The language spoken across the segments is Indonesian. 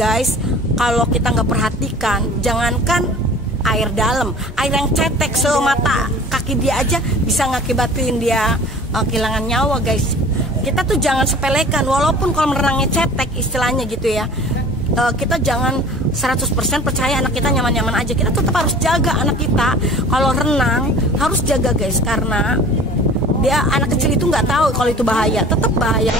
guys, kalau kita nggak perhatikan, jangankan air dalam, air yang cetek semata kaki dia aja bisa ngakibatin dia kehilangan nyawa guys. Kita tuh jangan sepelekan, walaupun kolam renangnya cetek istilahnya gitu ya, kita jangan 100% percaya anak kita nyaman-nyaman aja. Kita tetap harus jaga anak kita. Kalau renang harus jaga guys, karena dia anak kecil itu nggak tahu kalau itu bahaya, tetap bahaya.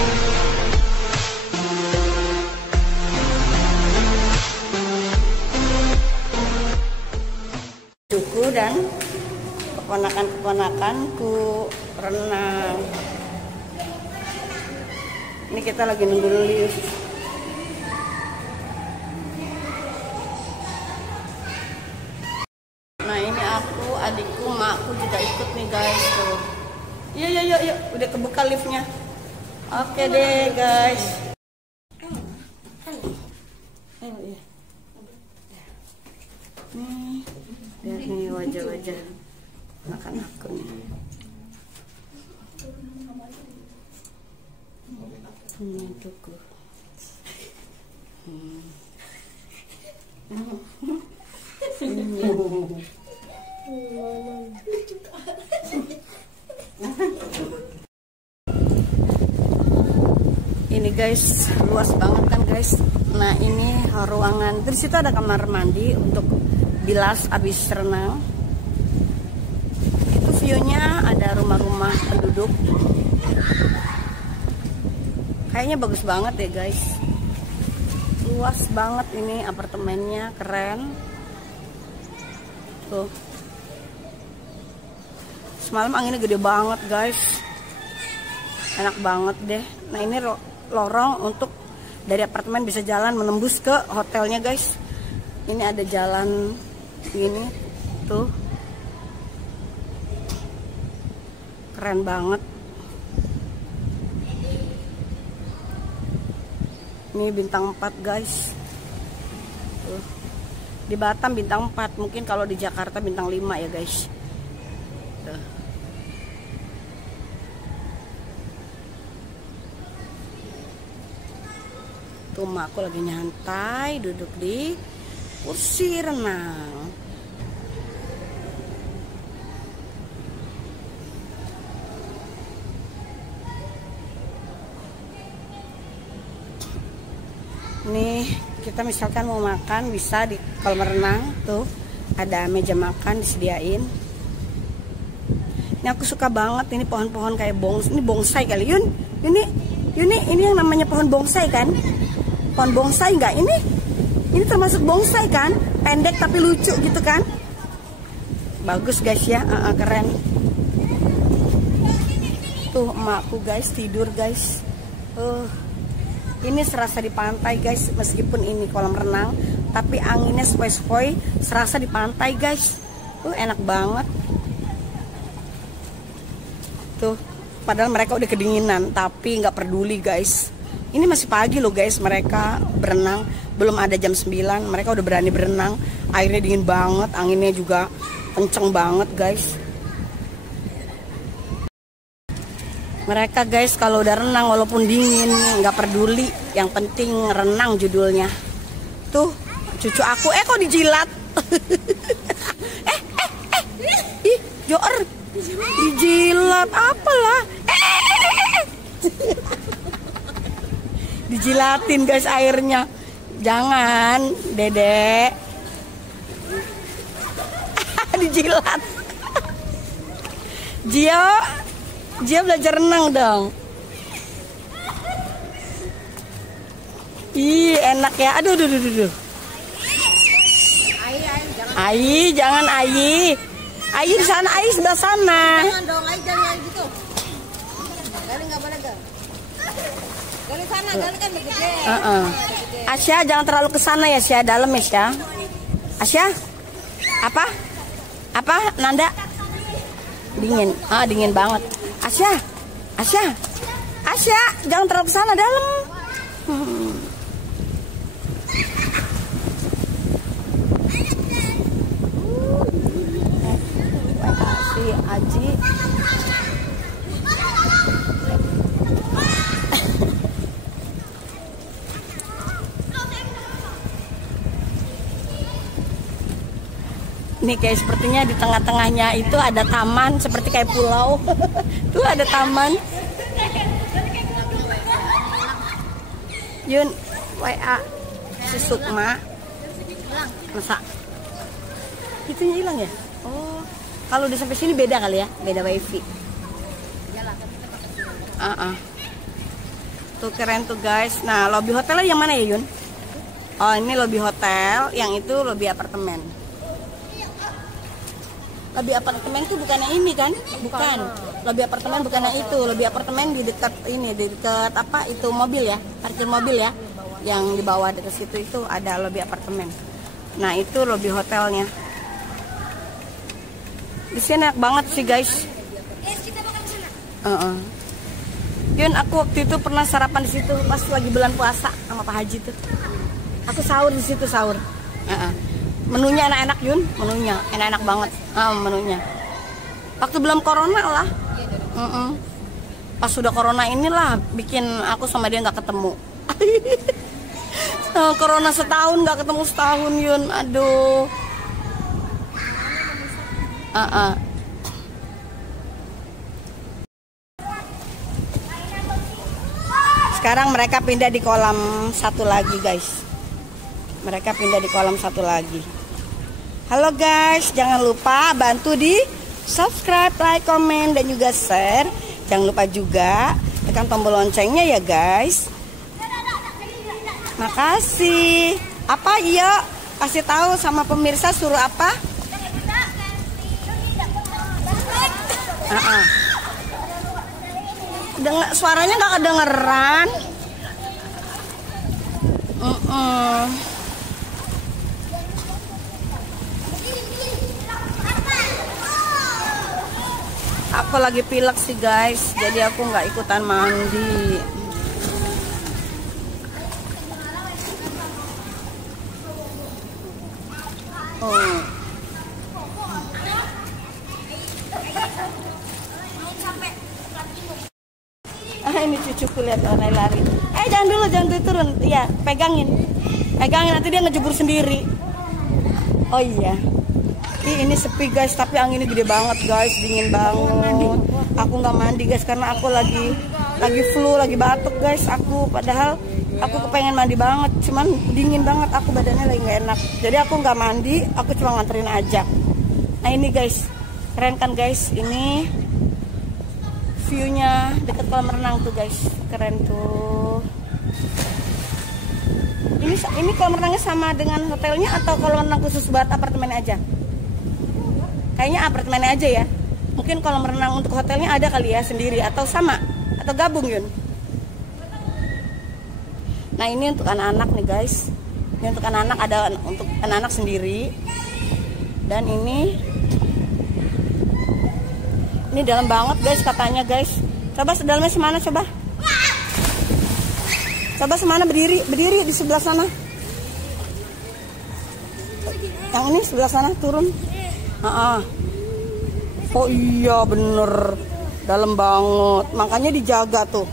Cucu dan keponakan-keponakanku renang. Ini kita lagi nunggu lift. Nah ini aku, adikku, makku juga ikut nih guys tuh. Yuk, udah kebuka liftnya. Oke deh guys. Nih, lihat nih wajah-wajah anak-anakku nih. Tuku. Ini guys, luas banget kan guys. Nah ini ruangan, di situ ada kamar mandi untuk bilas abis renang. Itu view-nya ada rumah-rumah penduduk. Kayaknya bagus banget ya guys. Luas banget ini apartemennya, keren. Tuh. Semalam anginnya gede banget guys. Enak banget deh. Nah ini lorong untuk dari apartemen bisa jalan menembus ke hotelnya guys. Ini ada jalan ini tuh. Keren banget. Ini bintang 4 guys. Tuh. Di Batam bintang 4, mungkin kalau di Jakarta bintang 5 ya guys. Tuh. Tuh aku lagi nyantai duduk di kursi renang. Nih kita misalkan mau makan bisa di kolam renang, tuh ada meja makan disediain. Ini aku suka banget ini pohon-pohon kayak ini bonsai kali Yun. Ini yang namanya pohon bonsai kan? Pohon bonsai nggak ini? Ini termasuk bonsai kan? Pendek tapi lucu gitu kan? Bagus guys ya, keren. Tuh emakku guys tidur guys. Ini serasa di pantai guys, meskipun ini kolam renang, tapi anginnya sepoi-sepoi, serasa di pantai guys. Enak banget. Tuh, padahal mereka udah kedinginan, tapi nggak peduli guys. Ini masih pagi loh guys, mereka berenang, belum ada jam 9, mereka udah berani berenang. Airnya dingin banget, anginnya juga kenceng banget guys. Mereka guys kalau udah renang walaupun dingin nggak peduli, yang penting renang judulnya. Tuh cucu aku kok dijilat. Joer dijilat apalah. Dijilatin guys airnya. Jangan dedek. Dijilat. Dia belajar renang dong. Ih, enak ya. Aduh. Ai, jangan Ai. Ai di sana, Ai sebelah sana. Jangan dong, Ai jangan gitu. Gali enggak boleh, Gal. Gali sana, gali kan gede. Asya jangan terlalu ke sana ya, Asya, dalam ya, Asya. Asya? Apa? Nanda? Dingin. Dingin banget. Asya, jangan terlalu ke sana dalam. Makasih Aji. Nih kayak sepertinya di tengah-tengahnya itu ada taman seperti kayak pulau. Tuh ada taman. Yun, WA si Sukma. Masa? Itunya hilang ya? Oh, kalau udah sampai sini beda kali ya, beda wifi. Tuh keren tuh guys. Nah, lobby hotelnya yang mana ya Yun? Oh, ini lobby hotel, yang itu lobby apartemen. Lobby apartemen tuh bukannya ini kan? Bukan. Lobby apartemen bukannya itu. Lobby apartemen di dekat ini, di dekat apa itu mobil ya? Parkir mobil ya. Yang di bawah dekat situ itu ada lobby apartemen. Nah, itu lobby hotelnya. Di sini enak banget sih, guys. Yun, aku waktu itu pernah sarapan di situ pas lagi bulan puasa sama Pak Haji tuh. Aku sahur di situ, sahur. Menunya enak-enak Yun, menunya enak-enak banget. Menunya. Waktu belum corona lah. Pas sudah corona inilah bikin aku sama dia nggak ketemu. Corona setahun nggak ketemu setahun Yun, aduh. Sekarang mereka pindah di kolam satu lagi guys. Mereka pindah di kolam satu lagi. Halo guys, jangan lupa bantu di subscribe, like, komen, dan juga share. Jangan lupa juga tekan tombol loncengnya ya guys. Makasih. Apa iya? Kasih tahu sama pemirsa suruh apa? Suaranya nggak kedengeran. Aku lagi pilek sih guys, jadi aku nggak ikutan mandi. Ini cucuku lihat orang lari. Jangan dulu turun. Iya, pegangin nanti dia ngejebur sendiri. Oh iya. Ini sepi guys, tapi anginnya gede banget guys, dingin banget. Aku nggak mandi guys karena aku lagi flu, lagi batuk guys. Padahal aku kepengen mandi banget, cuman dingin banget. Aku badannya lagi nggak enak. Jadi aku nggak mandi, aku cuma nganterin aja. Nah ini guys, keren kan guys? Ini view-nya dekat kolam renang tuh guys, keren tuh. Ini kolam renangnya sama dengan hotelnya atau kolam renang khusus buat apartemen aja? Kayaknya apartemen aja ya. Mungkin kolam renang untuk hotelnya ada kali ya sendiri atau sama atau gabung Yun. Nah ini untuk anak-anak nih guys. Ini untuk anak-anak, ada untuk anak-anak sendiri. Dan ini dalam banget guys katanya guys. Coba sedalamnya semana coba. Coba semana berdiri di sebelah sana. Yang ini sebelah sana turun. Oh iya bener, dalam banget. Makanya dijaga tuh.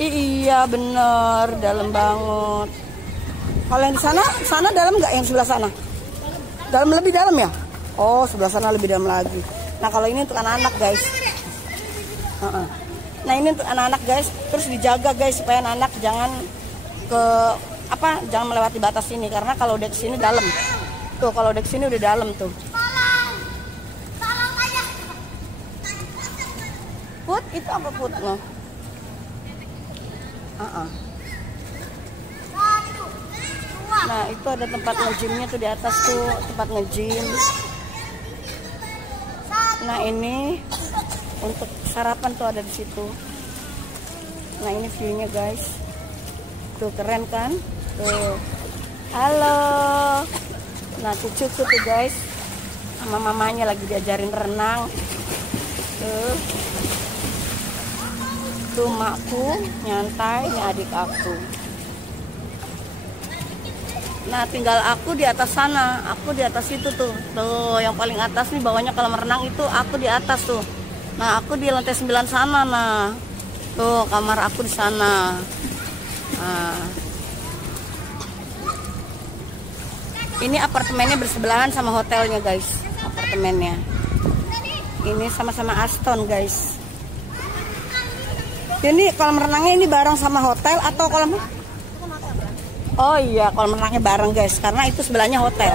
Iya bener, dalam banget. Kalau yang di sana dalam nggak? Yang sebelah sana? Dalam, lebih dalam ya? Oh, sebelah sana lebih dalam lagi. Nah, kalau ini untuk anak-anak, guys. Nah, ini untuk anak-anak, guys. Terus dijaga, guys, supaya anak jangan jangan melewati batas ini karena kalau udah kesini dalam. Tuh, kalau udah kesini udah dalam tuh. Put, itu apa put? Nah, itu ada tempat nge-gymnya tuh di atas tuh, tempat nge-gym. Nah, ini untuk sarapan tuh ada di situ. Nah, ini view-nya, guys. Tuh keren kan? Tuh. Halo. Nah, cucuku tuh, guys. Sama mamanya lagi diajarin renang. Tuh. Tuh makku nyantai, ini adik aku. Nah, tinggal aku di atas sana. Aku di atas itu tuh. Tuh, yang paling atas nih bawahnya kolam renang itu aku di atas tuh. Nah, aku di lantai 9 sana. Nah, tuh kamar aku di sana. Nah. Ini apartemennya bersebelahan sama hotelnya guys. Apartemennya. Ini sama-sama Aston guys. Ini kolam renangnya ini bareng sama hotel atau kolam? Oh iya, kolam renangnya bareng guys, karena itu sebelahnya hotel.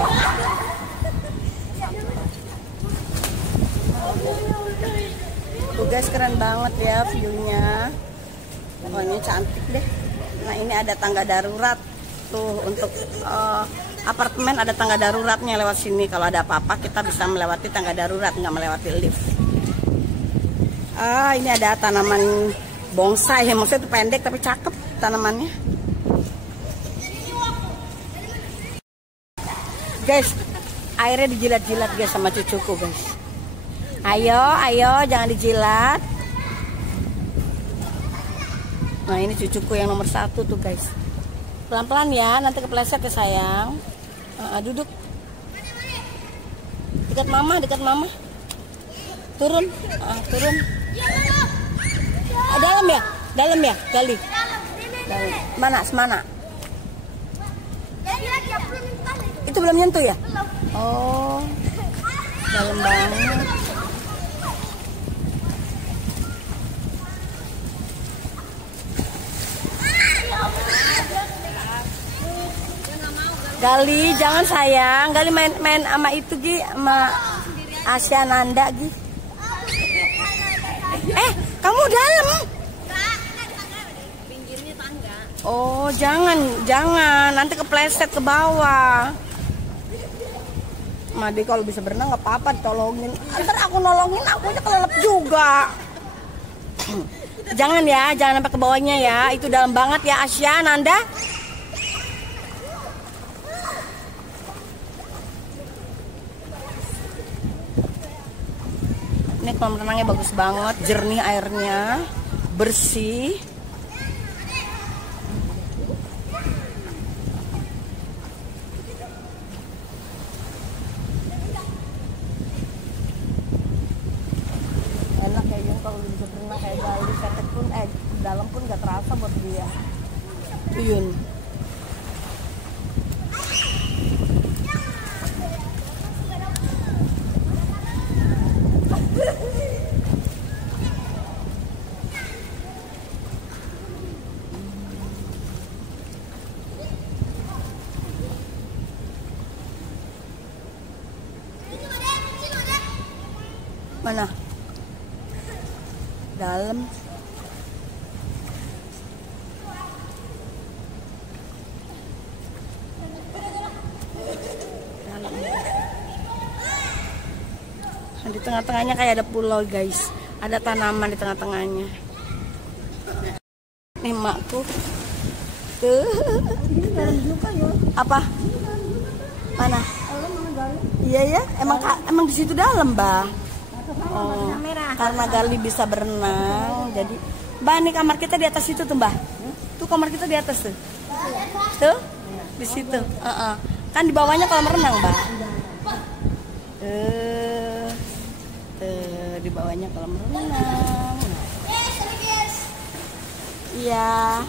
Tuh guys, keren banget ya view-nya. Pokoknya cantik deh. Nah ini ada tangga darurat tuh untuk apartemen, ada tangga daruratnya lewat sini. Kalau ada apa-apa kita bisa melewati tangga darurat, nggak melewati lift. Ini ada tanaman bonsai, maksudnya itu pendek tapi cakep tanamannya. Guys, airnya dijilat-jilat guys sama cucuku guys. Ayo, jangan dijilat. Nah ini cucuku yang nomor 1 tuh guys. Pelan-pelan ya, nanti kepleset ya sayang. Duduk. Dekat mama. Turun. Turun. Dalam ya, Gali. Dalam. Mana? Itu belum nyentuh ya? Oh, dalam banget. Gali, jangan sayang. Gali main sama itu Gi, sama Asya Nanda Gi. Kamu dalam? Pinggirnya tangga. Oh, jangan. Nanti kepleset ke bawah. Madi kalau bisa berenang nggak apa-apa, tolongin. Ntar aku nolongin, aku aja kelelep juga. Jangan ya, jangan sampai ke bawahnya ya. Itu dalam banget ya Asya, Nanda. Ini kolam renangnya bagus banget, jernih airnya, bersih. Enak ya Yun kalau bisa berenang kayak Gali, ketek pun dalam pun gak terasa buat dia. Yun. Mana? Dalam. Di tengah-tengahnya kayak ada pulau guys. Ada tanaman di tengah-tengahnya. Nih makku. Tuh. Apa? Mana? Iya ya, emang di situ dalam, Mbak. Oh, karena Gali bisa berenang, jadi Mbak, ini kamar kita di atas itu tuh, Mbak. Tuh kamar kita di atas tuh. Tuh, di situ. Kan di bawahnya kolam renang, Mbak. Di bawahnya kolam renang. Iya.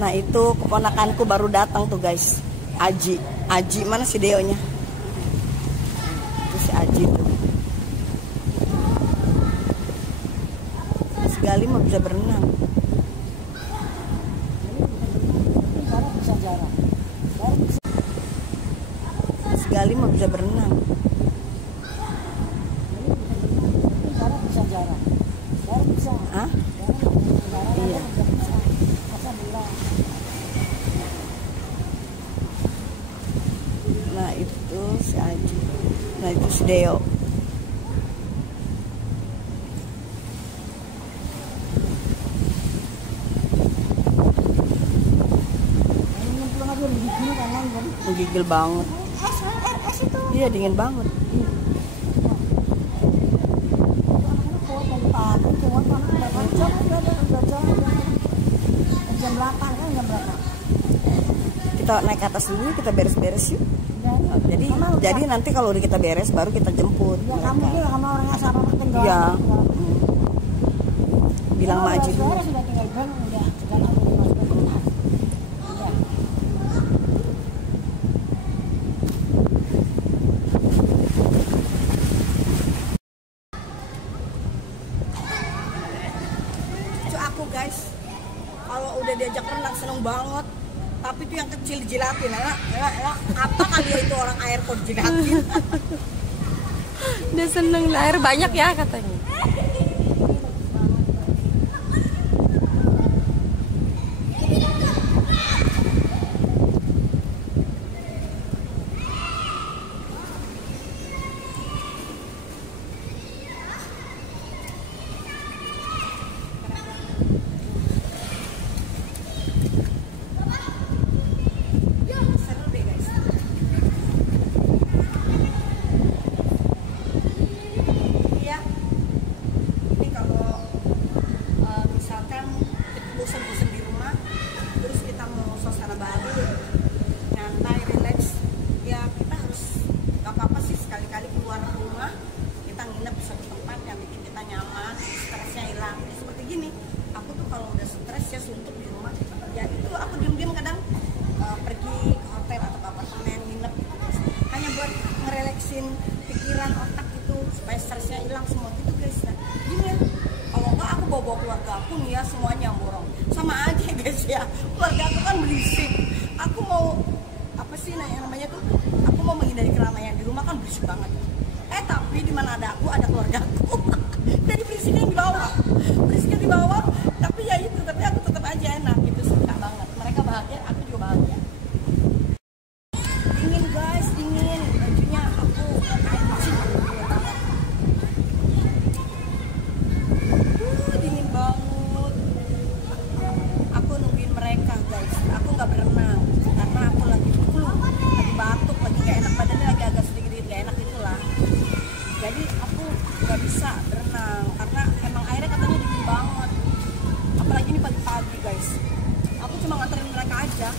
Nah itu keponakanku baru datang tuh guys, Aji mana si Deonya? Itu si Aji tuh. Si Gali mah bisa berenang. Si Gali mah bisa berenang. Hah? Iya. Nah itu si Aji. Nah itu si Deo. menggigil banget. Es itu. Iya, dingin banget. Jam 8 kan, jam berapa? Kita naik ke atas dulu, kita beres-beres yuk. Jadi nanti kalau udah kita beres baru kita jemput. Ya, kamu juga sama orangnya sama tinggal. Iya. Bilang sama Aji dulu. Sudah tinggal bang, udah segala udah dimasukin. Udah. Cucu aku guys, kalau udah diajak renang seneng banget. Tapi itu yang kecil dijilatin, enak. Apa kali ya itu orang air kok dijilatin? Dia seneng air banyak ya katanya. Pikiran otak itu supaya stresnya hilang semua gitu guys. Nah, gini ya, kalau enggak aku bawa keluarga aku nih ya semuanya borong sama aja guys ya. Keluarga aku kan berisik, aku mau apa sih namanya tuh, aku mau menghindari keramaian. Di rumah kan berisik banget, tapi di mana ada aku ada keluarga aku. Jadi berisiknya di bawah, berisiknya di bawah, tapi ya itu, tapi aku tetap aja enak gitu, suka banget. Mereka bahagia, aku juga bahagia. Dingin guys, dingin. Bajunya aku dingin banget. Aku nungguin mereka guys. Aku nggak berenang karena aku lagi flu, lagi batuk, lagi nggak enak badannya, lagi agak sedikit nggak enak itulah. Jadi aku nggak bisa berenang karena emang airnya katanya dingin banget. Apalagi ini pagi-pagi guys. Aku cuma nganterin mereka aja.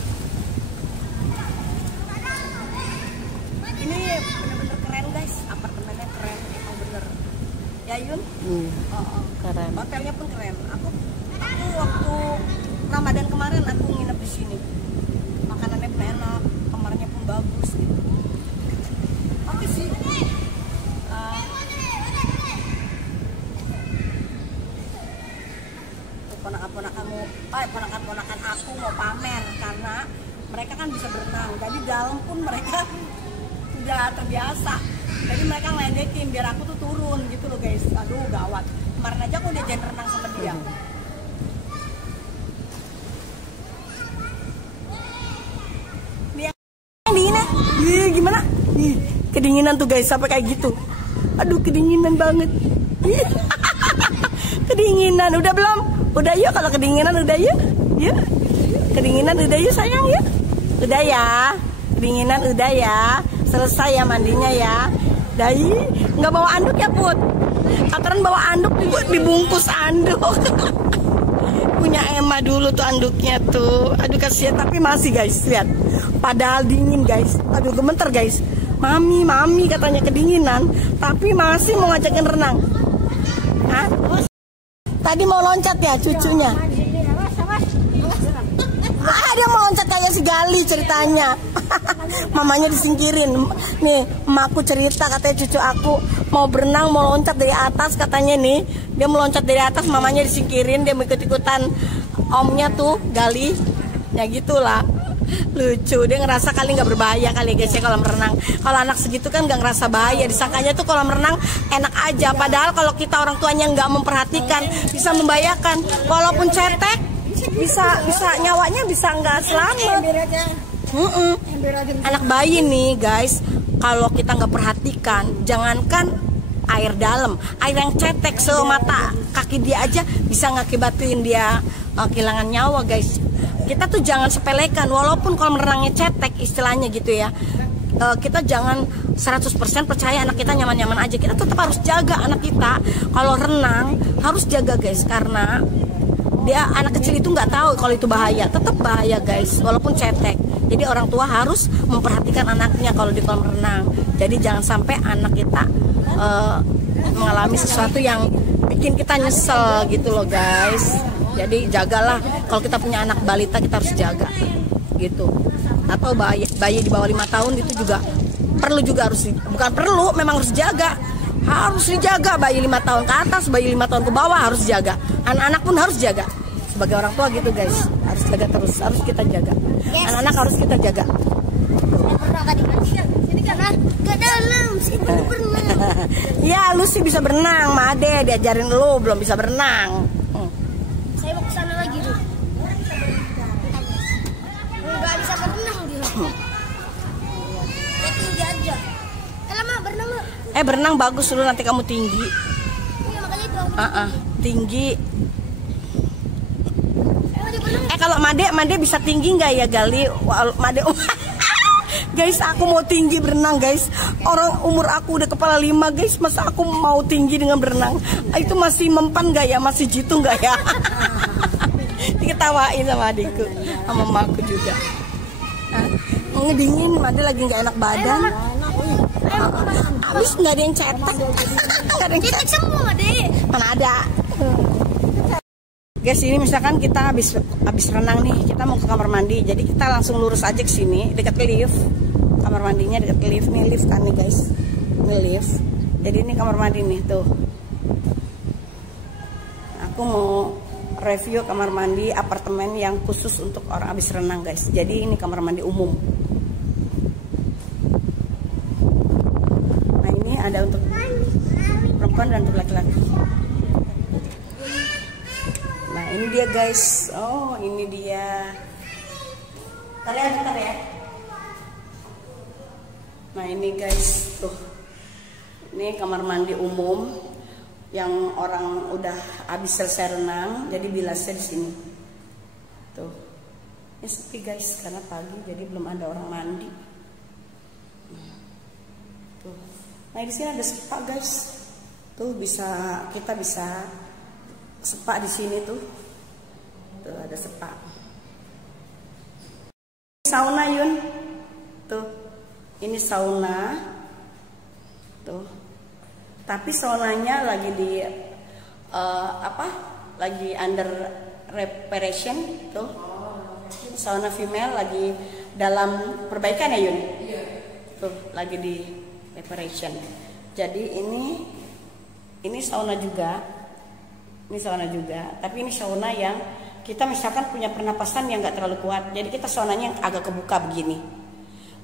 Ini bener-bener keren guys, apartemennya keren, emang bener. Ya Yun? Keren. Hotelnya pun keren. Aku waktu Ramadan kemarin aku nginep di sini. Makanannya pun enak, kamarnya pun bagus gitu. Oke sih. Ponakan-ponakan aku mau pamer karena mereka kan bisa berenang. Jadi dalam pun mereka udah terbiasa. Jadi mereka ngeledekin biar aku tuh turun gitu loh guys. Aduh gawat. Kemarin aja aku udah jangan renang sama dia. Nih yang dingin ya. Gimana? Kedinginan tuh guys sampai kayak gitu. Aduh kedinginan banget. Kedinginan udah belum? Udah yuk kalau kedinginan udah yuk. Yuk. Kedinginan udah yuk sayang yuk. Udah ya. Kedinginan udah ya. Selesai ya mandinya ya. Dai nggak bawa anduk ya Put. Aturan bawa anduk dibungkus anduk. Punya Emma dulu tuh anduknya tuh. Aduh kasihan tapi masih guys lihat. Padahal dingin guys. Aduh gemeter guys. Mami katanya kedinginan tapi masih mau ngajakin renang. Hah? Tadi mau loncat ya cucunya. Dia mau loncat kayak si Gali ceritanya. Mamanya disingkirin. Nih, emakku cerita katanya cucu aku mau berenang, mau loncat dari atas katanya nih. Dia mau loncat dari atas, mamanya disingkirin, dia mau ikut-ikutan omnya tuh, Gali. Ya gitulah. Lucu, dia ngerasa kali nggak berbahaya kali guys ya kolam renang. Kalau anak segitu kan nggak ngerasa bahaya, disangkanya tuh kolam renang enak aja. Padahal kalau kita orang tuanya nggak memperhatikan bisa membahayakan. Walaupun cetek bisa nyawanya bisa nggak selamat. Anak bayi nih guys, kalau kita nggak perhatikan, jangankan air dalam, air yang cetek semata kaki dia aja bisa ngakibatin dia kehilangan nyawa guys. kita tuh jangan sepelekan, walaupun kolam renangnya cetek istilahnya gitu ya. Kita jangan 100% percaya anak kita nyaman-nyaman aja. Kita tetap harus jaga anak kita. Kalau renang harus jaga guys, karena dia anak kecil itu nggak tahu kalau itu bahaya. Tetap bahaya guys, walaupun cetek. Jadi orang tua harus memperhatikan anaknya kalau di kolam renang. Jadi jangan sampai anak kita mengalami sesuatu yang bikin kita nyesel gitu loh guys. Jadi jagalah, kalau kita punya anak balita kita harus jaga gitu. Atau bayi di bawah 5 tahun itu juga perlu, juga harus, bukan perlu, memang harus jaga. Harus dijaga, bayi 5 tahun ke atas, bayi 5 tahun ke bawah harus jaga. Anak-anak pun harus jaga. Sebagai orang tua gitu guys, harus jaga terus, harus kita jaga. Anak-anak harus kita jaga. Ya, lu sih bisa berenang, Made diajarin lu belum bisa berenang. Saya mau ke sana lagi tuh. Enggak bisa berenang dia. Tinggi aja. Lama berenang. Berenang bagus lu, nanti kamu tinggi. Iya, makanya itu. Tinggi. Kalau Made bisa tinggi nggak ya Gali? Made guys, aku mau tinggi berenang guys. Orang umur aku udah kepala 5 guys, masa aku mau tinggi dengan berenang? Itu masih mempan nggak ya? Masih jitu nggak ya? Diketawain sama adikku, sama mamaku juga. Ngedingin, Made lagi nggak enak badan. Abis nggak ada yang cetek. Nggak ada yang cetek semua deh. Mana ada? Guys, ini misalkan kita habis renang nih, kita mau ke kamar mandi. Jadi kita langsung lurus aja ke sini, dekat lift. Kamar mandinya dekat lift nih, lift kan nih guys. Ini lift. Jadi ini kamar mandi nih tuh. Aku mau review kamar mandi apartemen yang khusus untuk orang habis renang guys. Jadi ini kamar mandi umum. Nah, ini ada untuk perempuan dan untuk laki-laki. Nah, ini dia guys. Oh, ini dia. Bentar ya. Nah, ini guys, tuh. Ini kamar mandi umum yang orang udah habis selesai renang, jadi bilasnya di sini. Tuh. Ini sepi guys karena pagi, jadi belum ada orang mandi. Tuh. Nah, di sini ada spa guys. Tuh kita bisa spa di sini tuh. Tuh ada spa. Sauna Yun. Tuh. Ini sauna. Tuh. Tapi saunanya lagi di lagi under reparation tuh. Sauna female lagi dalam perbaikan ya Yun. Tuh, lagi di reparation. Jadi ini sauna juga. Ini sauna juga, tapi ini sauna yang kita misalkan punya pernapasan yang nggak terlalu kuat, jadi kita saunanya yang agak kebuka begini.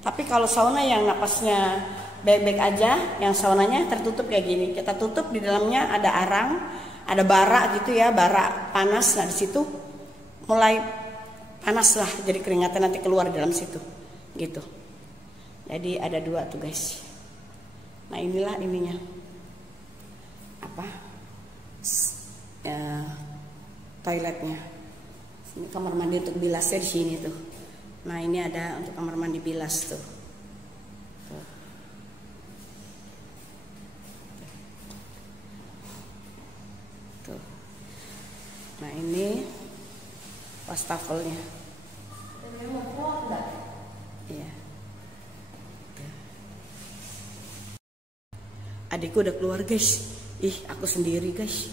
Tapi kalau sauna yang napasnya baik-baik aja, yang saunanya tertutup kayak gini, kita tutup, di dalamnya ada arang, ada bara gitu ya, bara panas. Nah, di situ mulai panas lah, jadi keringatan nanti keluar di dalam situ, gitu. Jadi ada 2 tuh guys. Nah, inilah ininya. Toiletnya. Ini kamar mandi untuk bilasnya di sini tuh. Nah, ini ada untuk kamar mandi bilas tuh. Tuh. Nah, ini wastafelnya. Iya. Adikku udah keluar guys. Ih, aku sendiri guys.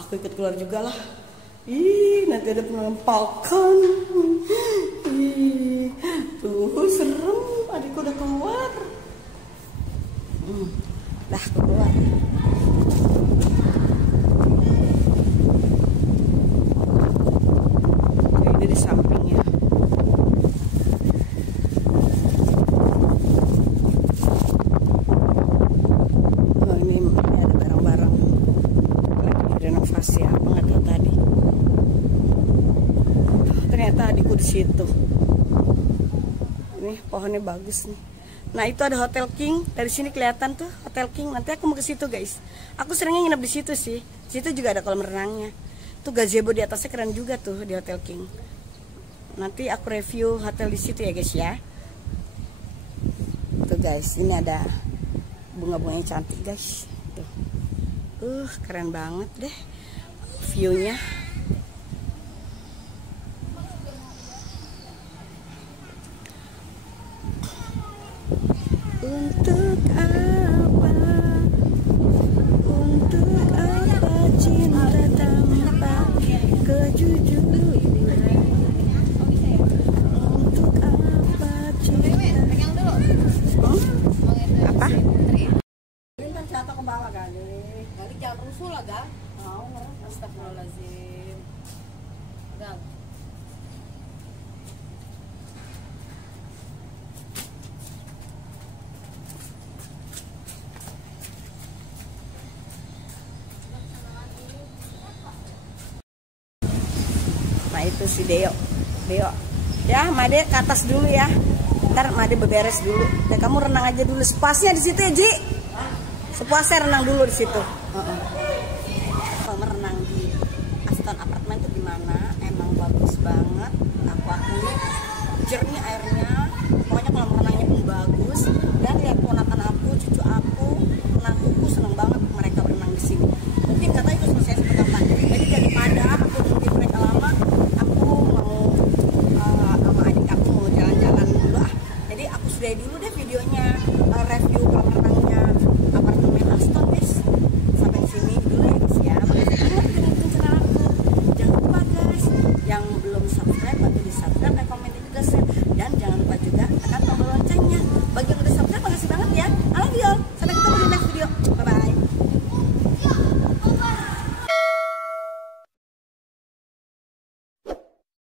Aku ikut keluar juga lah. Ih, nanti ada penampakan. Ih, tuh serem. Adikku udah keluar. Dah keluar. Ini di sampingnya. Oh, ini ada barang-barang. Renovasi apa nggak tahu tadi. Ternyata adikku di situ. Ini pohonnya bagus nih. Nah, itu ada Hotel King. Dari sini kelihatan tuh Hotel King. Nanti aku mau ke situ guys. Aku seringnya nginep di situ sih. Di situ juga ada kolam renangnya. Tuh gazebo di atasnya keren juga tuh di Hotel King. Nanti aku review hotel di situ ya guys ya. Tuh guys, ini ada bunga-bunga yang cantik guys. Tuh. Keren banget deh view-nya. Untuk apa cinta tanpa kejujuran? Untuk apa cinta? Apa? Bintang jatuh ke bawah kali. Kali jangan rusuh lah, Gal. Astagfirullahaladzim. Gal. Nah itu si Deo. Ya, Made ke atas dulu ya. Ntar Made beberes dulu. Ya, kamu renang aja dulu. Sepuasnya di situ ya, Ji. Sepuasnya renang dulu di situ. Kalau renang di Aston Apartment itu gimana? Emang bagus banget. Aquanya jernih airnya. Pokoknya kalau renangnya pun bagus. Dan lihat ponakan aku, cucu aku, menantuku seneng banget